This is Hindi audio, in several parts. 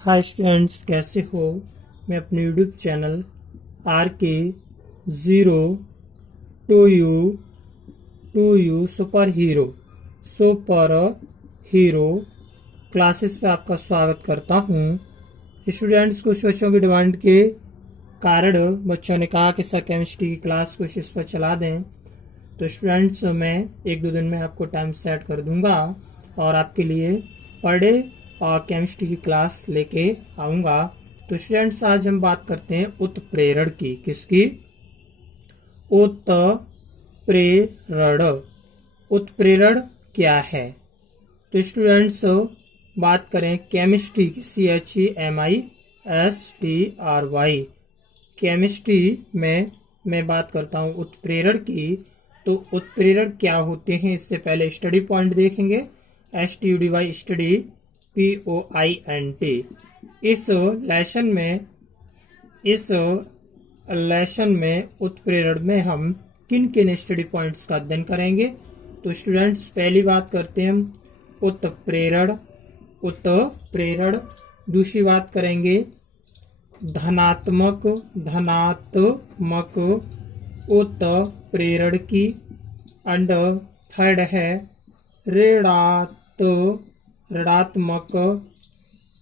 हाय स्टूडेंट्स, कैसे हो। मैं अपने YouTube channel RK 0 2U super hero classes पे आपका स्वागत करता हूँ। स्टूडेंट्स, कुछ बच्चों की डिमांड के कारण बच्चों ने कहा कि सर केमिस्ट्री की क्लास कुछ इस पर चला दें। तो स्टूडेंट्स, मैं 1-2 दिन में आपको टाइम सेट कर दूंगा और आपके लिए पर डे केमिस्ट्री की क्लास लेके आऊंगा। तो स्टूडेंट्स, आज हम बात करते हैं उत्प्रेरण की। किसकी? उत्प्रेरण। उत्प्रेरण क्या है? तो स्टूडेंट्स, बात करें केमिस्ट्री की, CHEMISTRY। केमिस्ट्री में मैं बात करता हूँ उत्प्रेरण की। तो उत्प्रेरण क्या होते हैं, इससे पहले स्टडी पॉइंट देखेंगे। STUDY study POINT। इस लेसन में उत्प्रेरण में हम किन किन स्टडी पॉइंट्स का अध्ययन करेंगे। तो स्टूडेंट्स, पहली बात करते हैं हम उत्प्रेरण। दूसरी बात करेंगे धनात्मक उत्प्रेरण की। एंड थर्ड है ऋणात्मक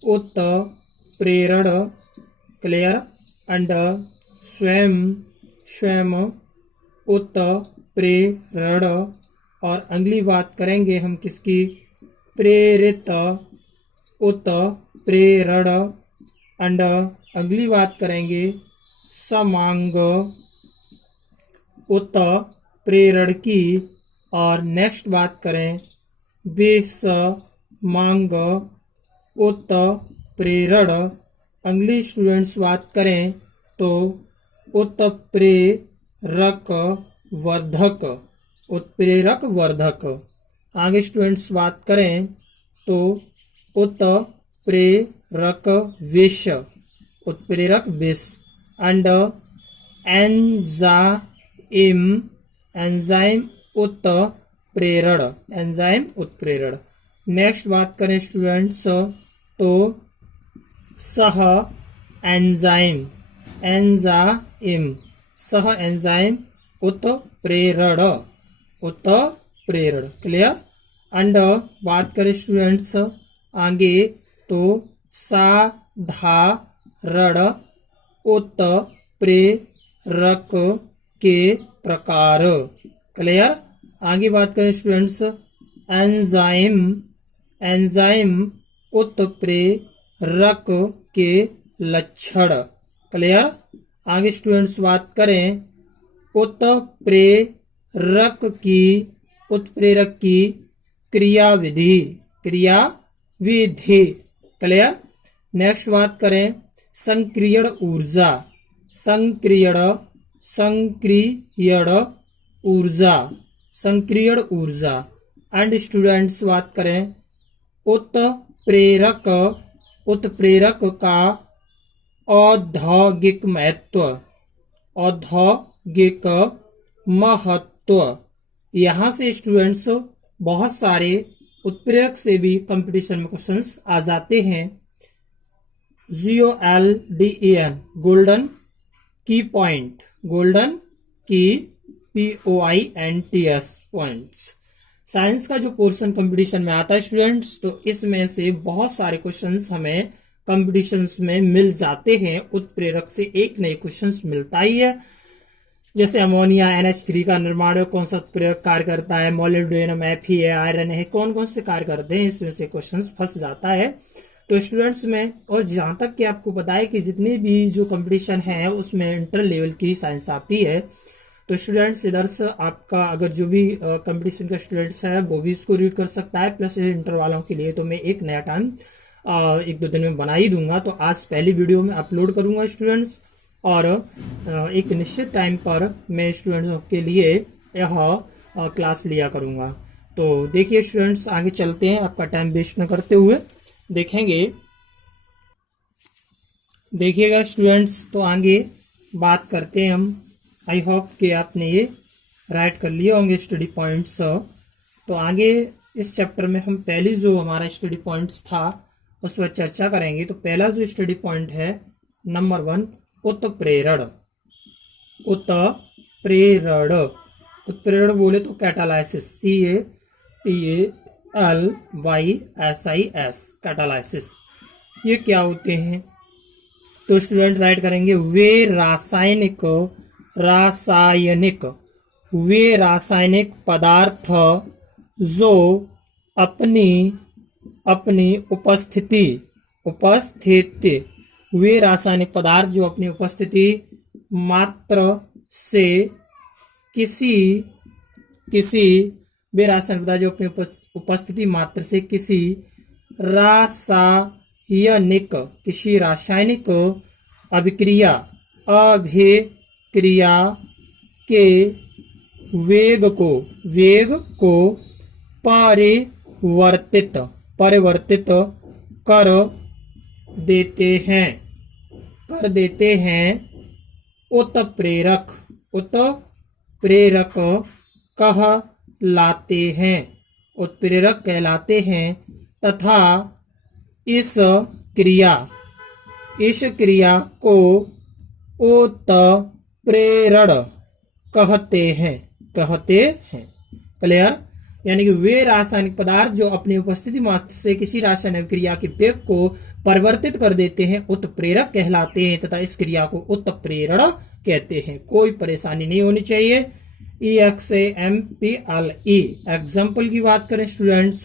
उत्प्रेरण। क्लियर? एंड स्वयं उत्प्रेरण। और अगली बात करेंगे हम किसकी? प्रेरित उत्प्रेरण। एंड अगली बात करेंगे समांग उत्प्रेरण की। और नेक्स्ट बात करें विषमांग उत्प्रेरण। अगली स्टूडेंट्स बात करें तो उत्प्रेरक वर्धक। आगे स्टूडेंट्स बात करें तो उत्प्रेरक विष। And enzyme उत्प्रेरण। नेक्स्ट बात करें स्टूडेंट्स तो सह एंजाइम उत्प्रेरण। क्लियर? एंड बात करें स्टूडेंट्स आगे तो साधारण उत्प्रेरक के प्रकार। क्लियर? आगे बात करें स्टूडेंट्स एंजाइम उत्प्रेरक के लक्षण। क्लियर? आगे स्टूडेंट्स बात करें उत्प्रेरक की क्रियाविधि। क्लियर? नेक्स्ट बात करें संक्रियण ऊर्जा। एंड स्टूडेंट्स बात करें उत्प्रेरक का औद्योगिक महत्व। यहाँ से स्टूडेंट्स बहुत सारे उत्प्रेरक से भी कंपटीशन में क्वेश्चंस आ जाते हैं। GOLDEN गोल्डन की POINTS पॉइंट्स। साइंस का जो पोर्शन कंपटीशन में आता है स्टूडेंट्स, तो इसमें से बहुत सारे क्वेश्चंस हमें कंपटीशंस में मिल जाते हैं। उत्प्रेरक से एक नए क्वेश्चंस मिलता ही है। जैसे अमोनिया NH3 का निर्माण कौन सा उत्प्रेरक कार्य करता है, मोलिब्डेनम Fe है, आयरन है, कौन कौन से कार्य करते हैं, इसमें से क्वेश्चंस फंस जाता है। तो स्टूडेंट्स में, और जहां तक कि आपको पता है कि जितने भी जो कंपटीशन है उसमें इंटर लेवल की साइंस आती है। तो स्टूडेंट्स, इधर से आपका अगर जो भी कंपटीशन का स्टूडेंट्स है वो भी इसको रीड कर सकता है। प्लस इंटर वालों के लिए तो मैं एक नया टाइम 1-2 दिन में बना ही दूंगा। तो आज पहली वीडियो में अपलोड करूंगा स्टूडेंट्स, और एक निश्चित टाइम पर मैं स्टूडेंट्स के लिए यह क्लास लिया करूंगा। तो देखिए स्टूडेंट्स, आगे चलते हैं, आपका टाइम वेस्ट न करते हुए देखिएगा स्टूडेंट्स। तो आगे बात करते हैं हम। आई होप कि आपने ये राइट कर लिए होंगे स्टडी पॉइंट्स। तो आगे इस चैप्टर में हम पहली जो हमारा स्टडी पॉइंट्स था उस पर चर्चा करेंगे। तो पहला जो स्टडी पॉइंट है नंबर 1, उत्प्रेरण। उत्प्रेरण, उत्प्रेरण बोले तो कैटालाइसिस, CATALYSIS, कैटालाइसिस। ये क्या होते हैं? तो स्टूडेंट राइट करेंगे, वे रासायनिक पदार्थ जो अपनी उपस्थिति वे रासायनिक पदार्थ जो अपनी उपस्थिति मात्र से किसी वे रासायनिक पदार्थ जो अपनी उपस्थिति मात्र से किसी रासायनिक अभिक्रिया के वेग को परिवर्तित कर देते हैं। उत्प्रेरक कहलाते हैं तथा इस क्रिया को उत्प्रेरण कहते हैं। क्लियर? यानी कि वे रासायनिक पदार्थ जो अपनी उपस्थिति मात्र से किसी रासायनिक क्रिया के वेग को परिवर्तित कर देते हैं उत्प्रेरक कहलाते हैं तथा इस क्रिया को उत्प्रेरण कहते हैं। कोई परेशानी नहीं होनी चाहिए। EXAMPLE एग्जाम्पल की बात करें स्टूडेंट्स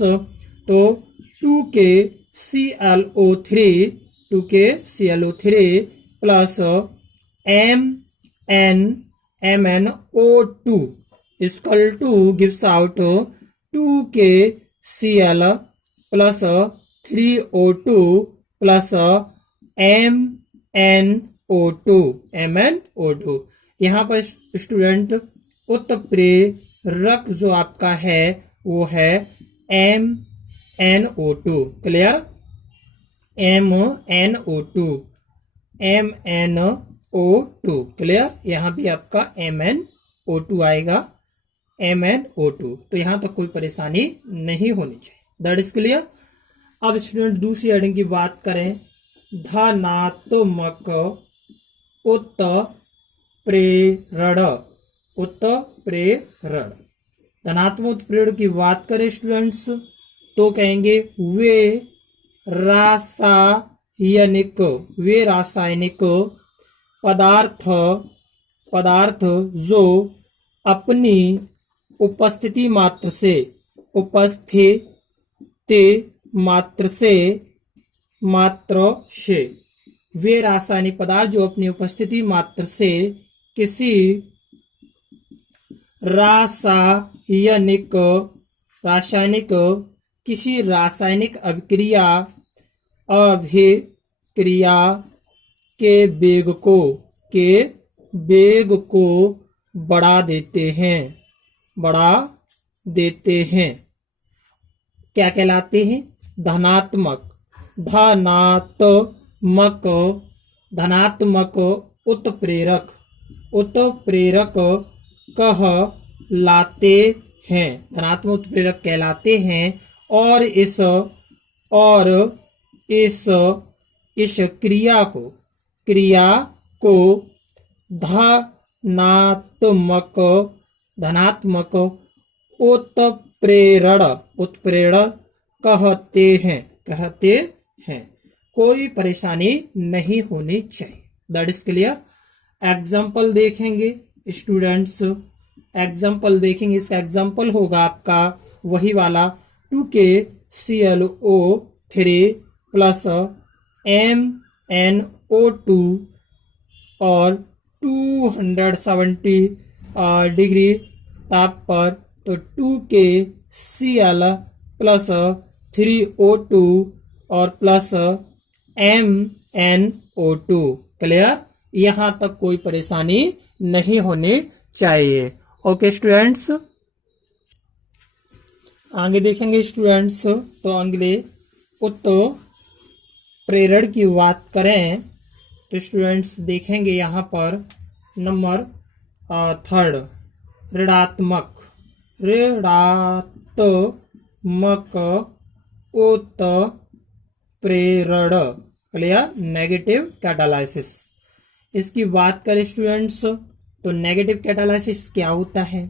तो 2KClO3 plus MnO2 equal two gives out 2KCl plus 3O2 plus MnO2। यहाँ पर स्टूडेंट उत्प्रेरक जो आपका है वो है MnO2। क्लियर? MnO2 clear? यहाँ भी आपका MnO2 आएगा, MnO2। तो यहाँ तक कोई परेशानी नहीं होनी चाहिए। That is clear. अब स्टूडेंट दूसरी हेडिंग की बात करें, धनात्मक उत्प्रेरण। धनात्मक उत्प्रेरण की बात करें स्टूडेंट्स तो कहेंगे वे रासायनिक पदार्थ जो अपनी उपस्थिति मात्र से वे रासायनिक पदार्थ जो अपनी उपस्थिति मात्र से किसी रासायनिक अभिक्रिया के वेग को बढ़ा देते हैं। क्या कहलाते हैं? धनात्मक उत्प्रेरक कहलाते हैं। धनात्मक उत्प्रेरक कहलाते हैं और इस क्रिया को धनात्मक उत्प्रेरण कहते हैं। कोई परेशानी नहीं होनी चाहिए। That is clear. एग्जाम्पल देखेंगे स्टूडेंट्स, इसका एग्जाम्पल होगा आपका वही वाला 2KClO3 प्लस MnO2 और 270 डिग्री ताप पर तो 2KCl प्लस 3O2 और प्लस MnO2। क्लियर? यहाँ तक कोई परेशानी नहीं होनी चाहिए। ओके स्टूडेंट्स, आगे देखेंगे स्टूडेंट्स तो आगे उत्प्रेरण की बात करें तो स्टूडेंट्स देखेंगे यहाँ पर नंबर 3 ऋणात्मक उत्प्रेरण उत्प्रेरण। Clear, negative catalysis. इसकी बात करें स्टूडेंट्स तो नेगेटिव कैटालाइसिस क्या होता है?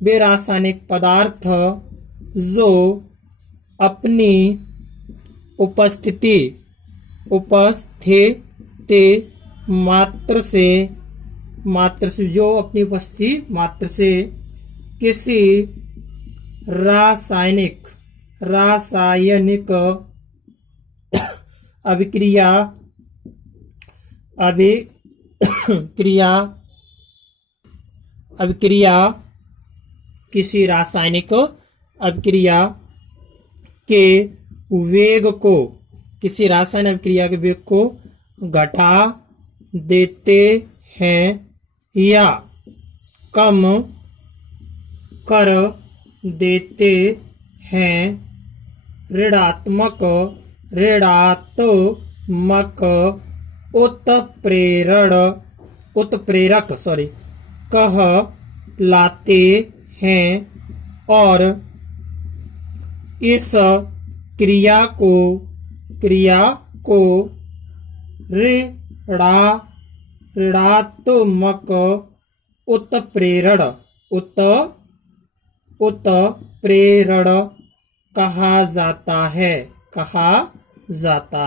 वे रासायनिक पदार्थ जो अपनी उपस्थिति मात्र से जो अपनी उपस्थिति मात्र से किसी रासायनिक अभिक्रिया किसी रासायनिक अभिक्रिया के वेग को घटा देते हैं या कम कर देते हैं। ऋणात्मक उत्प्रेरक कहलाते हैं और इस क्रिया को ऋणात्मक उत्प्रेरण कहा जाता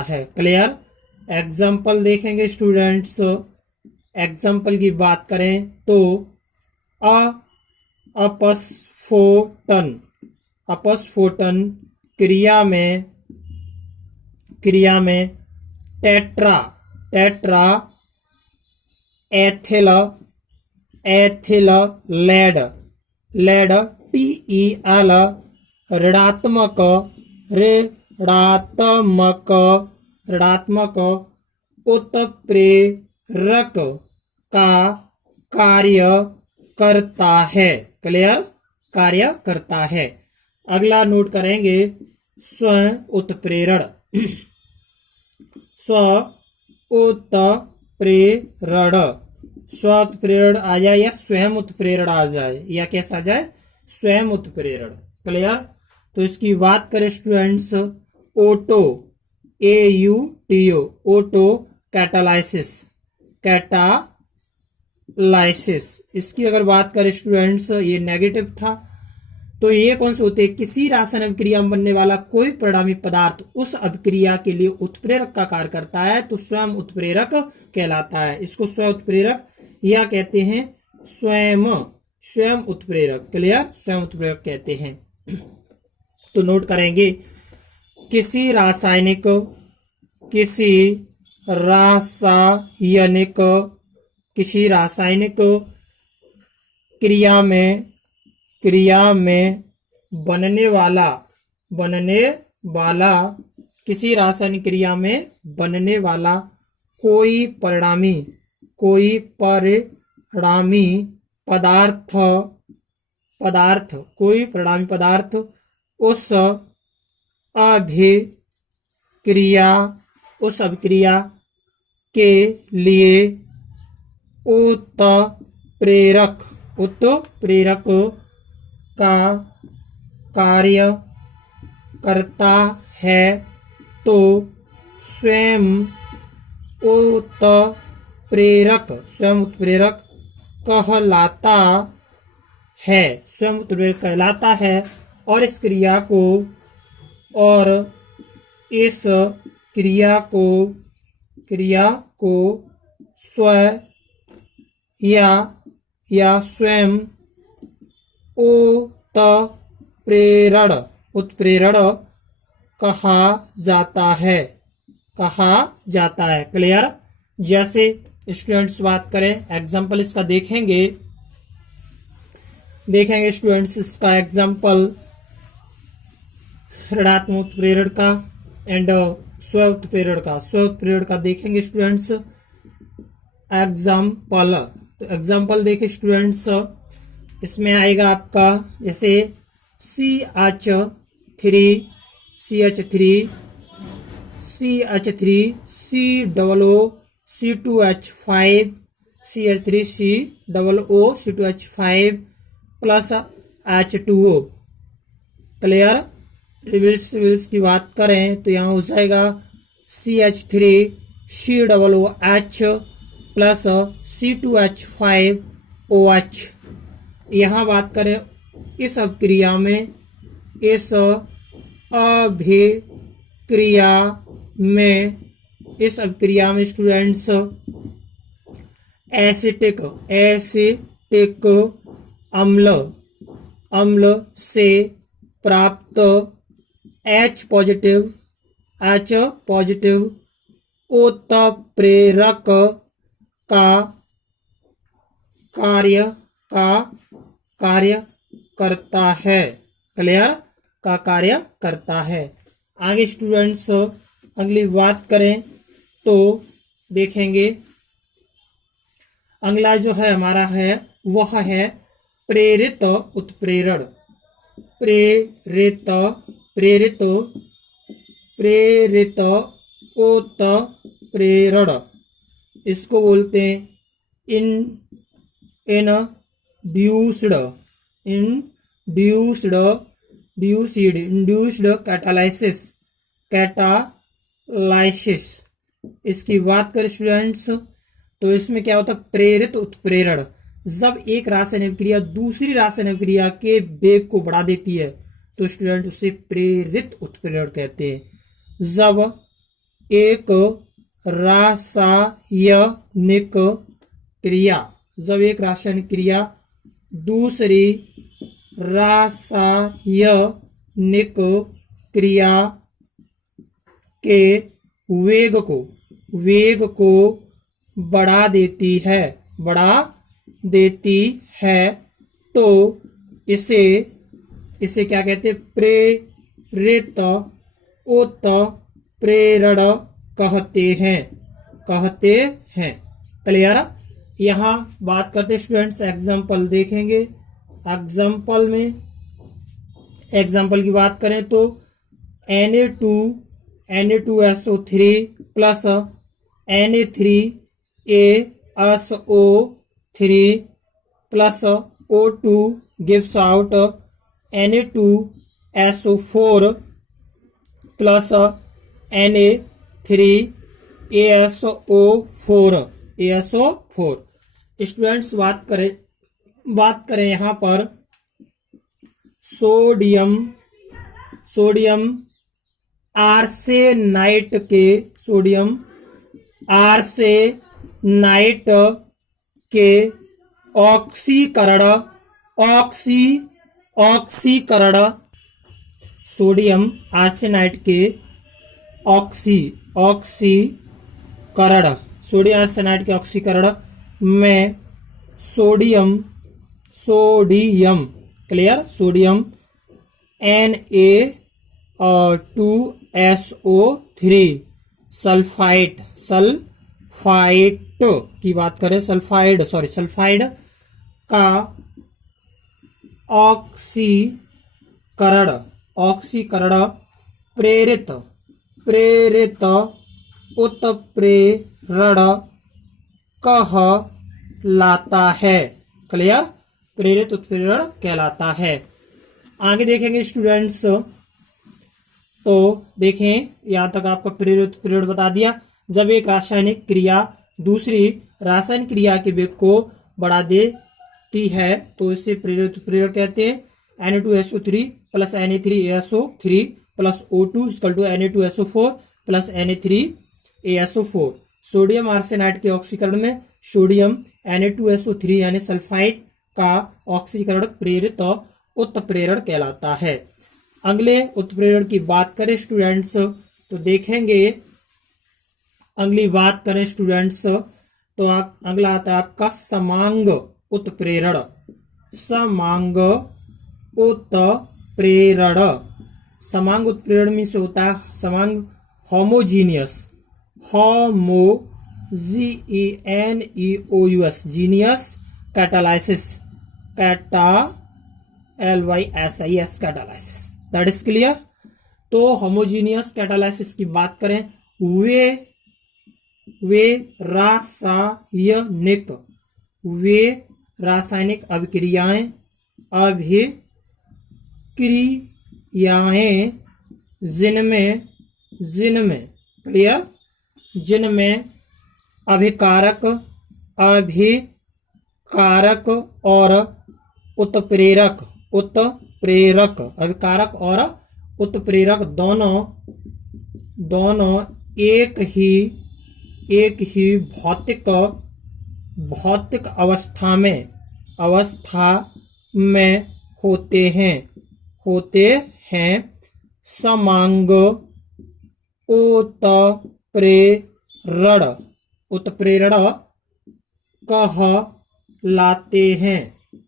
है। क्लियर। एग्जाम्पल देखेंगे स्टूडेंट्स। एग्जाम्पल की बात करें तो अपस्फोटन क्रिया में टेट्रा एथिल लेड TEL ऋणात्मक उत्प्रेरक का कार्य करता है। क्लियर, कार्य करता है। अगला नोट करेंगे स्व उत्प्रेरण आ जाए या स्वयं उत्प्रेरण आ जाए या कैसा आ जाए? स्वयं उत्प्रेरण। क्लियर। तो इसकी बात करें स्टूडेंट्स ऑटो कैटालाइसिस। इसकी अगर बात करें स्टूडेंट्स, ये नेगेटिव था। तो ये कौन से होते हैं? किसी रासायनिक अभिक्रिया में बनने वाला कोई परिणामी पदार्थ उस अभिक्रिया के लिए उत्प्रेरक का कार्य करता है तो स्वयं उत्प्रेरक कहलाता है। इसको स्व उत्प्रेरक या कहते हैं स्वयं उत्प्रेरक। क्लियर, स्वयं उत्प्रेरक कहते हैं। तो नोट करेंगे किसी रासायनिक क्रिया में बनने वाला किसी रासायनिक क्रिया में बनने वाला कोई परिणामी पदार्थ उस अभिक्रिया के लिए उत्प्रेरक का कार्य करता है तो स्वयं उत्प्रेरक कहलाता है। और इस क्रिया को स्व या स्वयं उत्प्रेरण कहा जाता है। क्लियर। जैसे स्टूडेंट्स बात करें, एग्जाम्पल इसका देखेंगे स्टूडेंट्स। इसका एग्जाम्पल ऋणात्मक उत्प्रेरण का एंड स्व उत्प्रेरण का देखेंगे स्टूडेंट्स। एग्जाम्पल देखे स्टूडेंट्स। इसमें आएगा आपका जैसे CH3 COO C2H5 CH3 COO C2H5 plus H2O। Clear. Reverse की बात करें तो यहाँ हो जाएगा CH3 COOH प्लस C2H5OH। यहाँ बात करें इस अभिक्रिया में, इस अभिक्रिया में स्टूडेंट्स एसिटिक अम्ल से प्राप्त H पॉजिटिव उत्प्रेरक का कार्य करता है। क्लियर। का कार्य करता है। आगे स्टूडेंट्स अगली बात करें तो देखेंगे, अगला जो है हमारा है वह है प्रेरित उत्प्रेरण। प्रेरित उत्प्रेरण इसको बोलते हैं इंड्यूस्ड कैटालाइसिस। इसकी बात करें स्टूडेंट्स तो इसमें क्या होता है, प्रेरित उत्प्रेरण। जब एक रासायनिक क्रिया दूसरी रासायनिक क्रिया के वेग को बढ़ा देती है तो स्टूडेंट उसे प्रेरित उत्प्रेरण कहते हैं। जब एक रासायनिक क्रिया दूसरी रासायनिक क्रिया के वेग को बढ़ा देती है तो इसे क्या कहते हैं, प्रेरित उत्प्रेरण कहते हैं। क्लियर। यहाँ बात करते स्टूडेंट्स एग्जाम्पल देखेंगे। एग्जाम्पल की बात करें तो Na2SO3 plus Na3ASO3 plus O2 gives out Na2SO4 plus Na3ASO4। Students बात करें यहाँ पर सोडियम आर्सेनाइट के ऑक्सीकरण सोडियम आर्सेनाइट के ऑक्सीकरण में sodium clear, sodium Na2SO3 sulphide की बात करें, सल्फाइड का ऑक्सीकरण प्रेरित उत्प्रेरण कहलाता है। क्लियर। प्रेरित उत्प्रेरण कहलाता है। आगे देखेंगे स्टूडेंट्स तो देखें, यहां तक आपका प्रेरित उत्प्रेरण बता दिया। जब एक रासायनिक क्रिया दूसरी रासायनिक क्रिया के वेग को बढ़ा देती है तो इसे प्रेरित उत्प्रेरण कहते हैं। Na2SO3 plus Na3ASO3 plus O2 Na2SO4 plus Na3ASO4। Sodium arsenide के ऑक्सीकरण में सोडियम Na2SO3 यानी सल्फाइड का ऑक्सीकरण प्रेरित उत्प्रेरण कहलाता है। अगले उत्प्रेरण की बात करें स्टूडेंट्स तो देखेंगे, अगली बात करें स्टूडेंट्स तो अगला आता है आपका समांग उत्प्रेरण। समांग उत्प्रेरण में से होता है समांग homogeneous genius catalysis catalysis. That is clear. तो होमोजीनियस कैटालाइसिस की बात करें, वे रासायनिक अभिक्रियाएं क्रियाएं जिनमें क्लियर, जिनमें अभिकारक और उत्प्रेरक अभिकारक और उत्प्रेरक दोनों एक ही भौतिक अवस्था में होते हैं।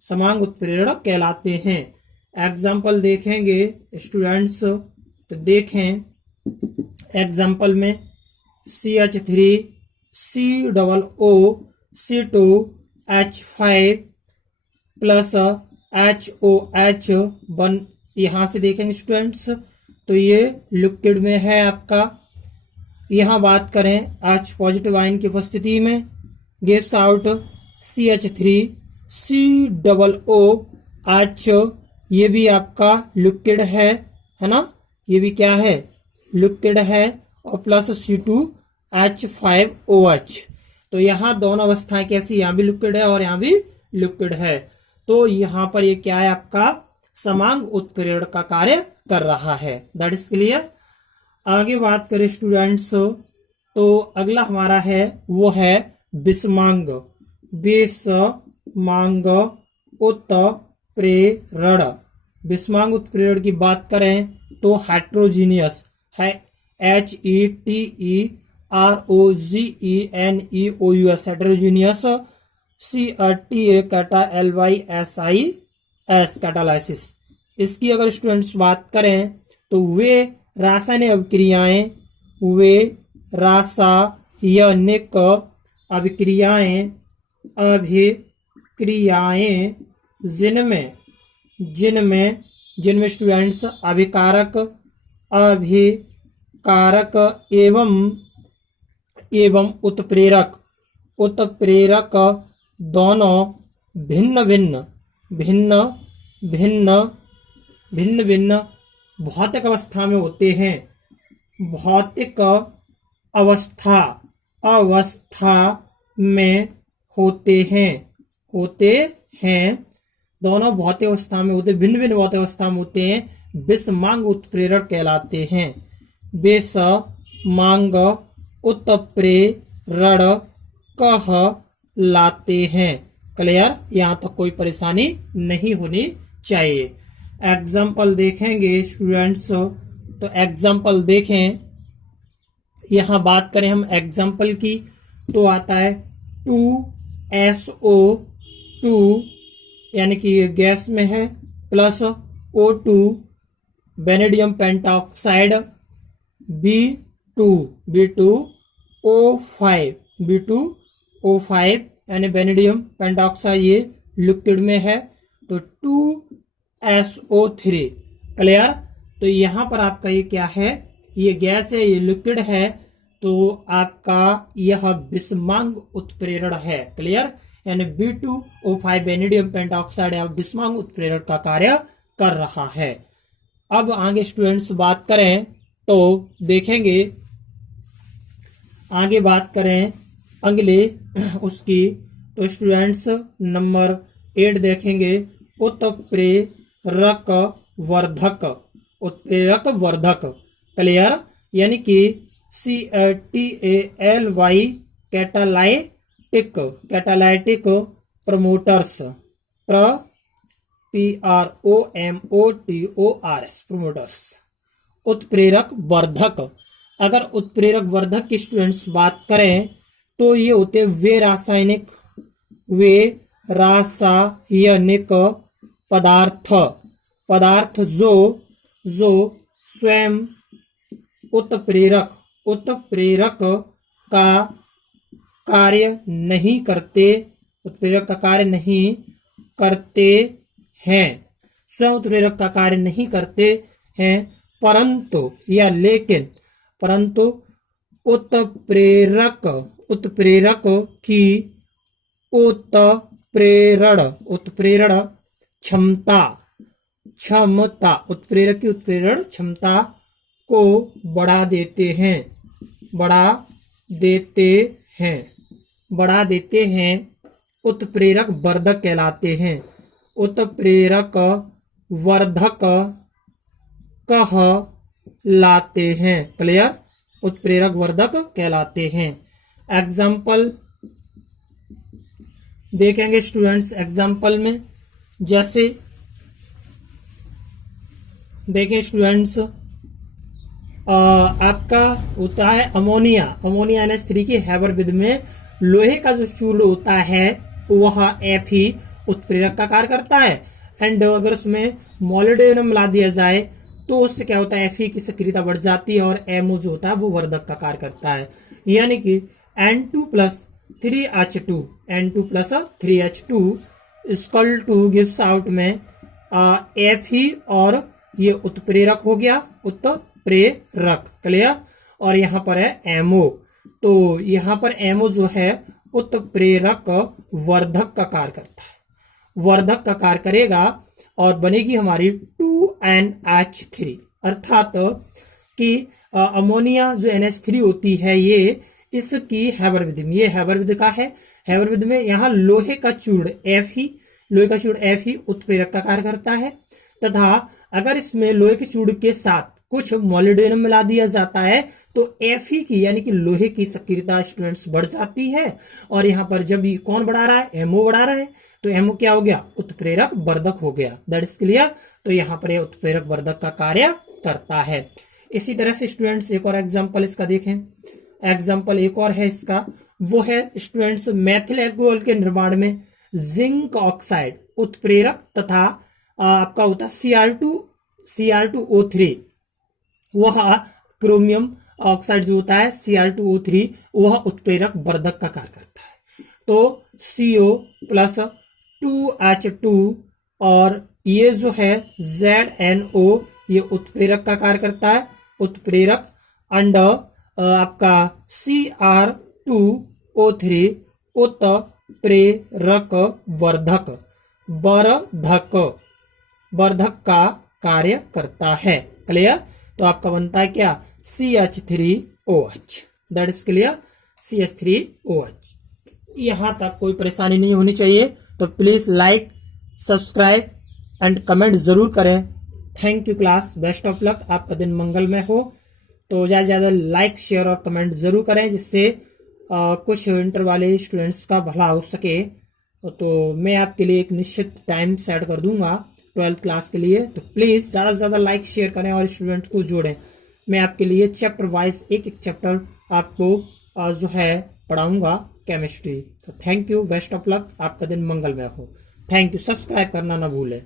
समांग उत्प्रेरण कहलाते हैं। एग्जाम्पल देखेंगे स्टूडेंट्स, तो देखें एग्जाम्पल में CH3 COO प्लस HOH यहाँ से देखेंगे स्टूडेंट्स, तो ये लिक्विड में है आपका। यहाँ बात करें H पॉजिटिव आयन की उपस्थिति में गिव्स आउट CH3 COOH, ये भी आपका लिक्विड है ना, ये भी क्या है, लिक्विड है, और प्लस C2H5OH। तो यहाँ दोनों अवस्थाएं कैसी, यहाँ भी लिक्विड है और यहाँ भी लिक्विड है। तो यहाँ पर ये क्या है, आपका समांग उत्प्रेरण का कार्य कर रहा है। That is clear. आगे बात करें स्टूडेंट्स, तो अगला हमारा है वो है विषमांग उत्प्रेरण। विषमांग उत्प्रेरण की बात करें तो हेट्रोजीनियस है, HETEROGENEOUS हेट्रोजीनियस, CTA कैटालाइसिस। इसकी अगर स्टूडेंट्स बात करें तो वे रासायनिक अभिक्रियाएं जिनमें स्टूडेंट्स अभिकारक एवं उत्प्रेरक दोनों भिन्न भिन्न भौतिक अवस्था में होते हैं। भौतिक अवस्था में होते हैं, दोनों भौतिक अवस्था में होते, भिन्न भौतिक अवस्था में होते हैं, विषमांग उत्प्रेरण कहलाते हैं। विषमांग उत्प्रेरण कहलाते हैं। क्लियर, यहाँ तक कोई परेशानी नहीं होनी चाहिए। एग्जाम्पल देखेंगे स्टूडेंट्स, तो एग्जाम्पल देखें, यहाँ बात करें हम एग्जाम्पल की तो आता है 2SO2 यानी कि ये गैस में है, plus O2 vanadium pentoxide, B2O5 यानी वेनेडियम पेंटॉक्साइड, ये लिक्विड में है, तो 2SO3। क्लियर। तो यहाँ पर आपका ये क्या है, ये गैस है, ये लिक्विड है, तो आपका यह विषमांग उत्प्रेरण है। क्लियर, यानी B2O5 वेनेडियम पेंटॉक्साइड या विषमांग उत्प्रेरण का कार्य कर रहा है। अब आगे स्टूडेंट्स बात करें तो देखेंगे, आगे बात करें अगले उसकी, तो स्टूडेंट्स नंबर 8 देखेंगे, उत्प्रेरक वर्धक। क्लियर, यानी कि CATALY कैटालाइटिक प्रमोटर्स, PROMOTORS उत्प्रेरक वर्धक। अगर उत्प्रेरक वर्धक की स्टूडेंट्स बात करें तो ये होते वे रासायनिक पदार्थ जो स्वयं उत्प्रेरक का कार्य नहीं करते, हैं, स्वयं उत्प्रेरक का कार्य नहीं करते हैं, परंतु उत्प्रेरक की उत्प्रेरण क्षमता, उत्प्रेरक की उत्प्रेरण क्षमता को बढ़ा देते हैं, बढ़ा देते हैं, बढ़ा देते हैं, उत्प्रेरक वर्धक कहलाते हैं, उत्प्रेरक वर्धक कहलाते हैं। क्लियर, उत्प्रेरक वर्धक कहलाते हैं। एग्जाम्पल देखेंगे स्टूडेंट्स, एग्जाम्पल में जैसे देखें स्टूडेंट्स, आपका होता है अमोनिया, अमोनिया NH3 की हैबर विधि में लोहे का जो चूर्ण होता है वह Fe उत्प्रेरक का कार्य करता है। एंड अगर उसमें मोलिब्डेनम मिला दिया जाए तो उससे क्या होता है, Fe की सक्रियता बढ़ जाती है और MO जो होता है वो वर्धक का कार्य करता है। यानी कि N2 plus 3H2, N2 plus 3H2 equal two gives out में Fe और ये उत्प्रेरक हो गया, उत्प्रेरक। क्लियर, और यहां पर है MO, तो यहां पर MO जो है उत्प्रेरक वर्धक का कार्य करता है, वर्धक का कार्य करेगा और बनेगी हमारी 2NH3। अर्थात कि अमोनिया जो NH3 होती है ये इसकी हैबर विधि में, ये हैबर विधि का है, हैबर विधि में यहाँ लोहे का चूर्ण Fe, लोहे का चूर्ण Fe उत्प्रेरक का कार्य करता है, तथा अगर इसमें लोहे के चूर्ण के साथ कुछ मोलिब्डेनम मिला दिया जाता है तो Fe की यानी कि लोहे की सक्रियता स्टूडेंट्स बढ़ जाती है। और यहाँ पर जब ये कौन बढ़ा रहा है, MO बढ़ा रहा है, तो MO क्या हो गया, उत्प्रेरक वर्धक हो गया। That is clear. तो यहाँ पर ये उत्प्रेरक वर्धक का कार्य करता है। इसी तरह से स्टूडेंट्स एक और एग्जाम्पल इसका देखें, एग्जाम्पल एक और है इसका, वो है स्टूडेंट्स मैथिल एल्कोहल के निर्माण में जिंक ऑक्साइड उत्प्रेरक तथा आपका होता है Cr2O3, वह क्रोमियम ऑक्साइड जो होता है Cr2O3 वह उत्प्रेरक वर्धक का कार्य करता है। तो CO प्लस 2H2 और ये जो है ZNO ये उत्प्रेरक का कार्य करता है, उत्प्रेरक। अंड आपका Cr2O3 उत्प्रेरक वर्धक, वर्धक का कार्य करता है। क्लियर, तो आपका बनता है क्या, CH3OH। That is clear, CH3OH। यहां तक कोई परेशानी नहीं होनी चाहिए, तो please like, subscribe and comment जरूर करें। Thank you class, best of luck, आपका दिन मंगलमय हो। तो ज्यादा ज्यादा लाइक, शेयर और कमेंट जरूर करें, जिससे कुछ इंटर वाले स्टूडेंट्स का भला हो सके। तो मैं आपके लिए एक निश्चित टाइम सेट कर दूंगा 12th क्लास के लिए, तो प्लीज ज्यादा से ज्यादा लाइक शेयर करें और स्टूडेंट्स को जोड़ें। मैं आपके लिए चैप्टर वाइज एक एक चैप्टर आपको जो है पढ़ाऊंगा केमिस्ट्री। तो thank you, best of luck, आपका दिन मंगलमय हो। थैंक यू, सब्सक्राइब करना ना भूलें।